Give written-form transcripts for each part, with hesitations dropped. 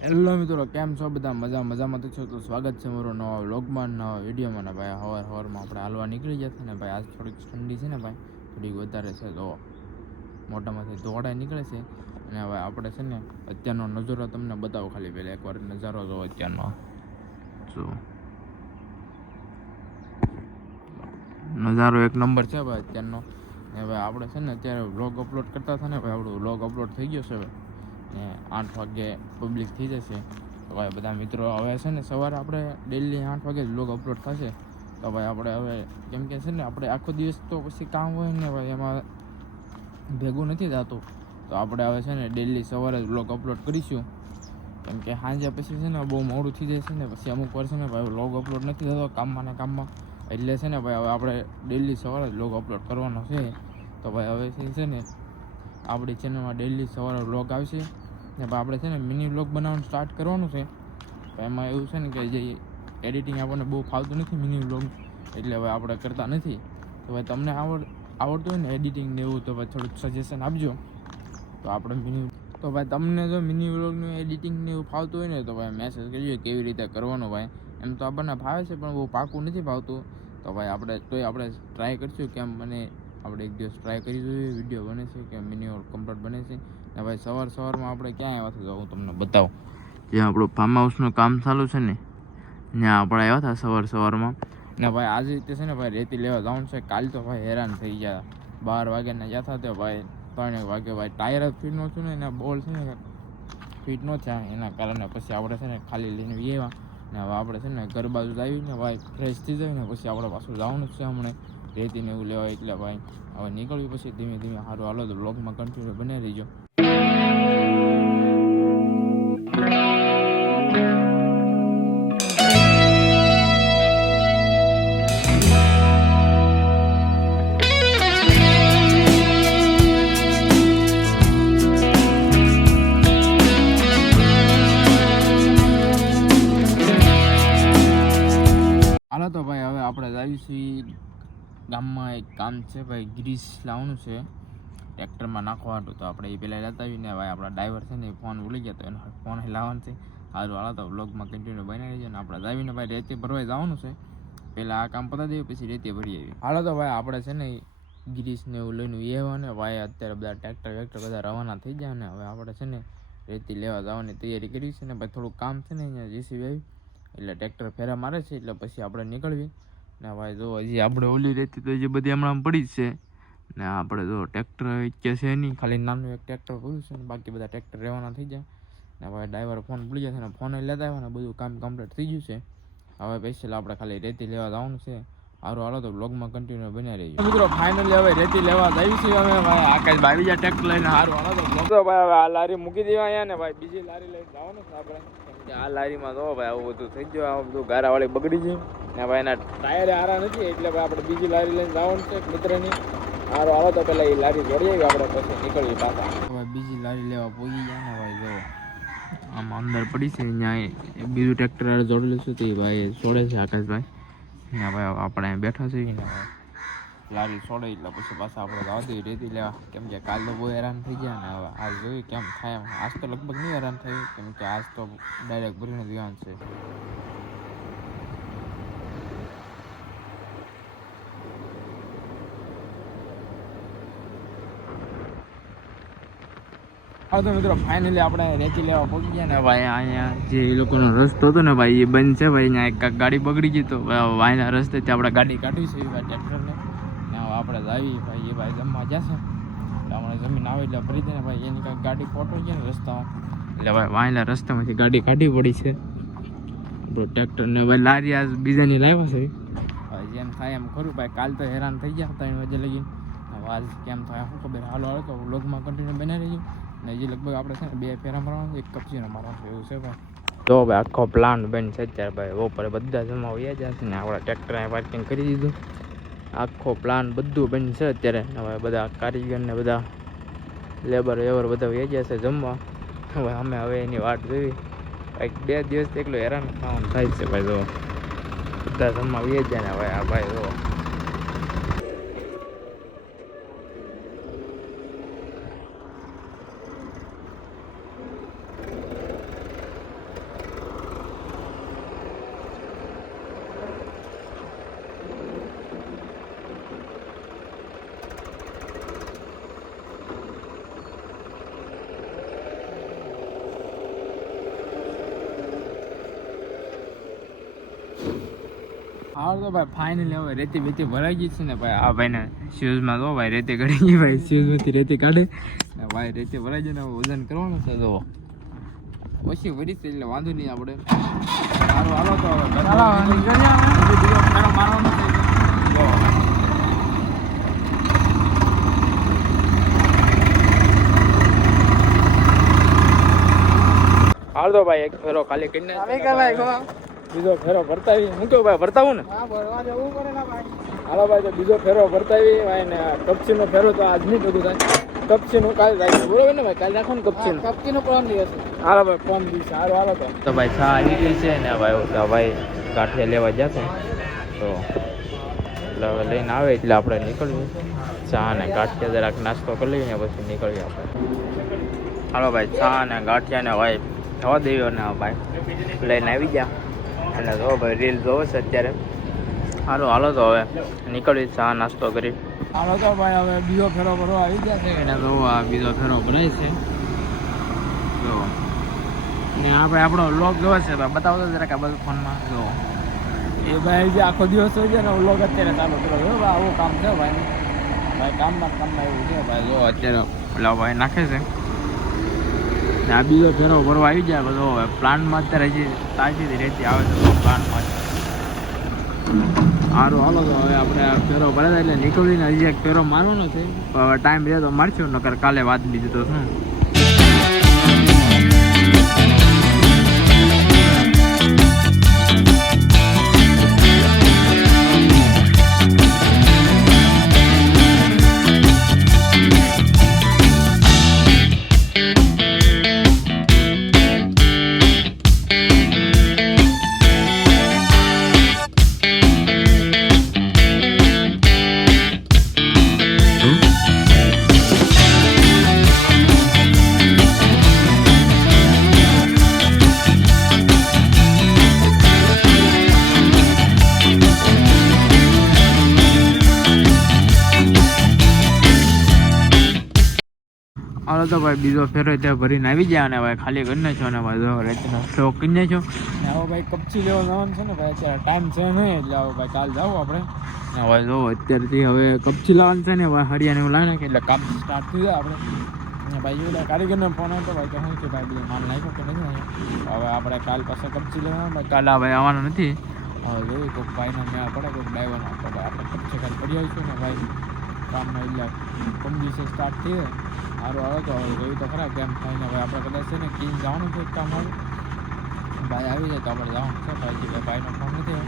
Hello મિત્રો, કેમ છો બધા? મજામાં તો છો? તો સ્વાગત છે મારો નવા વ્લોગમાં, નવા વિડીયોમાં. ને ભાઈ સવારમાં આપણે હાલવા નીકળી જશે ને ભાઈ. આજ થોડીક ઠંડી છે ને ભાઈ, થોડીક વધારે છે તો મોટામાંથી દોડાઈ નીકળે છે. અને હવે આપણે છે ને અત્યારનો નજારો તમને બતાવો. ખાલી પહેલાં એકવાર નજારો જો અત્યારનો. જો નજારો એક નંબર છે ભાઈ અત્યારનો. ને ભાઈ આપણે છે ને અત્યારે વ્લોગ અપલોડ કરતા હતા ને ભાઈ, આપણો વ્લોગ અપલોડ થઈ ગયો છે હવે. ને 8 વાગે પબ્લિક થઈ જશે. તો ભાઈ બધા મિત્રો હવે છે ને સવારે આપણે ડેલી 8 વાગે જ વ્લોગ અપલોડ થશે. તો ભાઈ આપણે હવે કેમ કે છે ને આપણે આખો દિવસ તો પછી કામ હોય ને ભાઈ, એમાં ભેગું નથી થતું. તો આપણે હવે છે ને ડેલી સવારે જ વ્લોગ અપલોડ કરીશું. કેમ કે સાંજે પછી છે ને બહુ મોડું થઈ જાય છે ને, પછી અમુક વાર છે ને ભાઈ વ્લોગ અપલોડ નથી થતો કામમાં ને કામમાં. એટલે છે ને ભાઈ હવે આપણે ડેલી સવારે જ વ્લોગ અપલોડ કરવાનો છે. તો ભાઈ હવે છે ને આપણી ચેનલમાં ડેલી સવારે વ્લોગ આવશે. ને ભાઈ આપણે છે ને મિની વ્લોગ બનાવવાનું સ્ટાર્ટ કરવાનું છે. તો એમાં એવું છે ને કે જે એડિટિંગ આપણને બહુ ફાવતું નથી મિની વ્લોગ, એટલે હવે આપણે કરતા નથી. તો ભાઈ તમને આવડતું હોય ને એડિટિંગ ને એવું, તો ભાઈ થોડુંક સજેશન આપજો. તો આપણે તો ભાઈ તમને જો મિની વ્લોગનું એડિટિંગ ને એવું ફાવતું હોય ને, તો ભાઈ મેસેજ કરજો કેવી રીતે કરવાનું ભાઈ. એમ તો આપણને ફાવે છે પણ બહુ પાકું નથી ફાવતું. તો ભાઈ આપણે ટ્રાય કરીશું કેમ મને. આપણે એક દિવસ ટ્રાય કરી જોઈએ વિડીયો બને છે કે મિની વ્લોગ કમ્પ્લીટ બને છે. ને ભાઈ સવારમાં આપણે ક્યાં આવ્યા હતા હું તમને બતાવું. જ્યાં આપણું ફાર્મ હાઉસનું કામ ચાલુ છે ને, ત્યાં આપણે આવ્યા હતા સવારમાં. ને ભાઈ આજે રીતે છે ને ભાઈ રેતી લેવા જવાનું છે. કાલ તો ભાઈ હેરાન થઈ ગયા. 12 વાગ્યાના જતા હતા ભાઈ, 3 વાગે ભાઈ ટાયર જ ફીટ નહોતું ને, એના બોલ છે ને ફીટ ન થયા, એના કારણે પછી આપણે છે ને ખાલી લઈને આવ્યા. ને હવે આપણે છે ને ઘર બાજુ આવીને ભાઈ ફ્રેશ થઈ જાય ને પછી આપણે પાછું જવાનું છે હમણાં રેતીને એવું લેવા. એટલે ભાઈ હવે નીકળ્યું પછી ધીમે ધીમે. સારું હાલો તો બ્લોગમાં કન્ટિન્યુ બને રહીજો. હાલો તો ભાઈ હવે આપણે આવીશું ગામમાં. એક કામ છે ભાઈ, ગ્રીસ લાવવાનું છે ટ્રેક્ટરમાં નાખવા હતું. તો આપણે એ પહેલાં લેતા આવીને ભાઈ આપણા ડ્રાઈવર છે ને એ ફોન ભૂલી ગયા, તો એનો ફોન લાવવાનો છે. સારું હાલો તો વ્લોગમાં કન્ટિન્યુ બનાવી લેજો. ને આપણે આવીને ભાઈ રેતી ભરવા જવાનું છે. પહેલાં આ કામ પતાવી દઈએ પછી રેતી ભરી આવી. હાલો તો ભાઈ આપણે છે ને ગ્રીસને એવું લઈને આવવા ને ભાઈ અત્યારે બધા ટ્રેક્ટર બધા રવાના થઈ ગયા. ને હવે આપણે છે ને રેતી લેવા જવાની તૈયારી કરી છે. ને ભાઈ થોડુંક કામ છે ને અહીંયા જેસીબી આવી, એટલે ટ્રેક્ટર ફેરા મારે છે એટલે પછી આપણે નીકળવી. ને ભાઈ જો હજી આપણે ઓલી રેતી તો હજી બધી હમણાં પડી જ છે. ને આપણે જો ટ્રેક્ટર કે છે નહીં, ખાલી નાનું એક ટ્રેક્ટર પૂરું છે ને બાકી બધા ટ્રેક્ટર રહેવાના થઈ જાય. ને ભાઈ ડ્રાઈવર ફોન ભૂલી જશે ને ફોન લેતા આવ્યા ને બધું કામ કમ્પ્લીટ થઈ ગયું છે. હવે સ્પેશિયલ આપણે ખાલી રેતી લેવા જવાનું છે. સારું હાલો તો બ્લોગમાં કન્ટિન્યુ બન્યા રહીજો મિત્રો. ફાઇનલી હવે રેતી લેવા આવી છે. હવે આકાશ ભાઈ જાય ટ્રેક્ટર લઈને. સારું હાલો તો બ્લોગ તો ભાઈ હવે આ લારી મૂકી દેવા અહીંયા ને ભાઈ બીજી લારી લઈને જવાનું છે આપણે. આ લારીમાં તો ભાઈ આવું બધું થઈ ગયું, આવું બધું ગારાવાળી બગડી ગયું ને ભાઈ એના ટાયરે હારા નથી, એટલે ભાઈ આપણે બીજી લારી લઈને જવાનું છે મિત્રની. સારું હાલો તો પેલા એ લારી જોડી આવી આપણે પછી નીકળીએ પાછા. ભાઈ બીજી લારી લેવા પહોંચી ગયા ને ભાઈ જો આમાં અંદર પડી છે. અહીંયા બીજું ટ્રેક્ટર જોડેલું છે તે ભાઈ છોડે છે આકાશભાઈ. અહીંયા ભાઈ આપણે બેઠા છીએ ને લારી છોડે એટલે પછી પાછા આપણે આવતી રેતી લેવા. કેમ કે કાલ તો બહુ હેરાન થઈ ગયા ને હવે આજ જોઈએ કેમ થાય. આજ તો લગભગ નહીં હેરાન થયું, કેમ કે આજ તો ડાયરેક્ટ ભરીને દેવાનું છે. હા તો મિત્રો ફાઇનલી આપણે રેતી લેવા પહોંચી ગયા ને ભાઈ. અહીંયા જે એ લોકોનો રસ્તો હતો ને ભાઈ એ બંધ છે ભાઈ. અહીંયા એક ગાડી બગડી ગઈ, તો વાયના રસ્તેથી આપણે ગાડી કાઢવી છે ભાઈ ટ્રેક્ટરને. ને હવે આપણે આવી ભાઈ એ ભાઈ જમવા જશે. હમણાં જમીન આવે એટલે ફરી દે ને ભાઈ એની કાંઈક ગાડી ફોટો છે ને રસ્તામાં, એટલે ભાઈ વાયના રસ્તામાંથી ગાડી કાઢવી પડી છે. આપણો ટ્રેક્ટરને ભાઈ લારી આજ બીજાની લાવ્યા છે ભાઈ. જેમ થાય એમ ખરું ભાઈ. કાલ તો હેરાન થઈ ગયા 3 વાગે લગી. હવે આજ કેમ થાય શું ખબર. હાલો હાલો તો વ્લોગમાં કન્ટિન્યુ બનાવી રહીએ. ને હજી લગભગ આપણે છે ને 2 ફેરા મારવાનું, એક કપચીનો મારવાનું એવું છે ભાઈ. તો ભાઈ આખો પ્લાન બની છે અત્યારે ભાઈ. બપોરે બધા જમવા વ્યા જશે ને આપણે ટ્રેક્ટર પાર્કિંગ કરી દીધું. આખો પ્લાન બધું બની છે અત્યારે. હવે બધા કારીગર ને બધા લેબર બધા વ્યા જશે જમવા. હવે અમે એની વાટ જોઈ. કંઈક 2 દિવસ એકલું હેરાન થવાનું થાય છે ભાઈ. જો બધા જમવા વ્યા જાય ને હવે આ ભાઈ જો હા તો ભાઈ ફાઇનલી હવે રેતી બેતી ભરાઈ ગઈ છે ને ભાઈ આ ભાઈને શૂઝમાં તો ભાઈ રેતી કાઢી ગઈ ભાઈ શૂઝમાંથી રેતી કાઢે ને ભાઈ રેતી ભરાઈ જાય ને વજન કરવાનું છે તો ઓછી વરી છે એટલે વાંધો નહીં આપણે સારું હાલો તો હવે મારવાનો છે હાલ તો ભાઈ એક ફેરો ખાલી કરીને બીજો ફેરો ભરતાવી હું કેવું ભાઈ ભરતાવું ને હાલો ભાઈ તો બીજો ફેરો ભરતાવી ભાઈ ને કપચીનો ફેરો તો આજ નહીં બધું થાય કપચીનું કાલે રાખીએ બરોબર ને ભાઈ કાલે રાખો ને કપચીનો પરમ દિવસ હાલો ભાઈ પરમ દિવસ સારું હાલો તો ભાઈ ચા આવી ગઈ છે ને ભાઈ ગાંઠિયા લેવા જશે તો એટલે હવે લઈને આવે એટલે આપણે નીકળીએ ચા ને ગાંઠિયા જરાક નાસ્તો કરી લઈએ ને પછી નીકળીએ આપણે હાલો ભાઈ ચા ને ગાંઠિયા ને ભાઈ થવા દેવો ને ભાઈ લઈને આવી ગયા અને જો ભાઈ રીલ જોવે છે અત્યારે સારું હાલો તો હવે નીકળવી ચા નાસ્તો કરી હાલો તો ભાઈ હવે બીજો ફેરો ભરવા આવી ગયા છે એને તો આ બીજો ફેરો ભરાય છે જો ને આ ભાઈ આપણો વ્લોગ જોવે છે ભાઈ બતાવો તો જરાક આ બધું ફોનમાં જો એ ભાઈ જે આખો દિવસ હોય છે ને વ્લોગ અત્યારે ચાલુ કર્યો ભાઈ આવું કામ છે ભાઈ કામમાં એવું છે ભાઈ જો અત્યારે પેલા ભાઈ નાખે છે આ બીજો ફેરો ભરવા આવી જાય બધો પ્લાનમાં અત્યારે હજી તાજી રેતી આવે છે પ્લાનમાં સારું હાલો તો હવે આપણે ફેરો ભરાય એટલે નીકળીને હજી એક ફેરો મારવાનો છે હવે ટાઈમ રહે તો મારશું નકર કાલે વાત બીજું તો શું હાલો તો ભાઈ બીજો ફેરો ત્યાં ભરીને આવી જાય અને ભાઈ ખાલી કરી નાખ્યો અને ભાઈ જો રેતીનો સ્ટોક કરી નાખ્યો ને હવે ભાઈ કપચી લેવા જવાનું છે ને ભાઈ અત્યારે ટાઈમ છે નહીં એટલે હવે ભાઈ કાલ જાવ આપણે ને ભાઈ જો અત્યારથી હવે કપચી લાવવાનું છે ને ભાઈ હરિયાને એવું લાવી નાખે એટલે કામ સ્ટાર્ટ થઈ જાય આપણે અને ભાઈ એવું કારીગરને ફોન આવ્યો ભાઈ કે શું કે ભાઈ બધું માલ નાખ્યો કે નથી હવે આપણે કાલ પાસે કપચી લેવાના ભાઈ કાલે ભાઈ આવવાનું નથી હવે જોયું કોઈક ભાઈને મેં પડે કોઈક ડાયવાનો તો ભાઈ આપણે કપચી કાલ પડી આવીશું ને ભાઈ કામમાં એટલે કમજી સ્ટાર્ટ થઈ જાય સારું આવે તો હવે જોયું તો ખરા કેમ થઈને હવે આપણે કદાચ છે ને કિંગ જવાનું છે કામ આવે ભાઈ આવી જાય તો આપણે જવાનું છે ભાઈ ભાઈનો ફોન નથી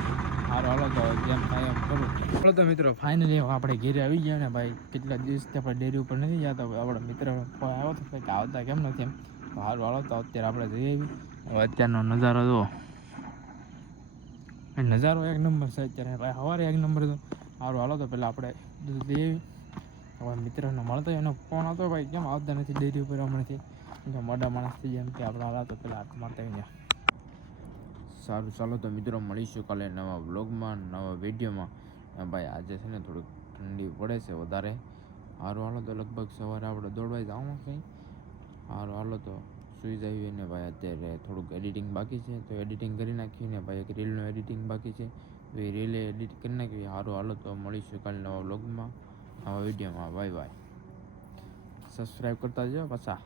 સારું હાલો તો જેમ થાય એમ કરું ચાલો તો મિત્રો ફાઇનલી આપણે ઘેરે આવી ગયા ને ભાઈ કેટલા દિવસથી આપણે ડેરી ઉપર નથી જતા આપણા મિત્ર આવ્યો તો કંઈક આવતા કેમ નથી એમ સારું હાલો તો અત્યારે આપણે જઈ આવી હવે અત્યારનો નજારો જુઓ નજારો એક નંબર છે અત્યારે ભાઈ સવારે એક નંબર હતો સારું હાલો તો પહેલાં આપણે જઈ આવી હવે મિત્રને મળતો એનો ફોન હતો ભાઈ કેમ આવતા નથી ડેરી ઉપર હમણાંથી મોટા માણસથી જેમ કે આપણે હાલા તો પેલા હાથ મારતા અહીંયા સારું ચાલો તો મિત્રો મળીશું કાલે નવા વ્લોગમાં નવા વિડીયોમાં ભાઈ આજે છે ને થોડુંક ઠંડી પડે છે વધારે સારું હાલો તો લગભગ સવારે આપણે દોડવા જવાનું છે સારું હાલો તો સુઈ જઈએ ને ભાઈ અત્યારે થોડુંક એડિટિંગ બાકી છે તો એડિટિંગ કરી નાખ્યું ને ભાઈ એક રીલનું એડિટિંગ બાકી છે તો એ રીલે એડિટ કરી નાખી સારું હાલો તો મળીશું કાલે નવા વ્લોગમાં નવા વિડીયોમાં બાય બાય સબસ્ક્રાઈબ કરતા જજો પાછા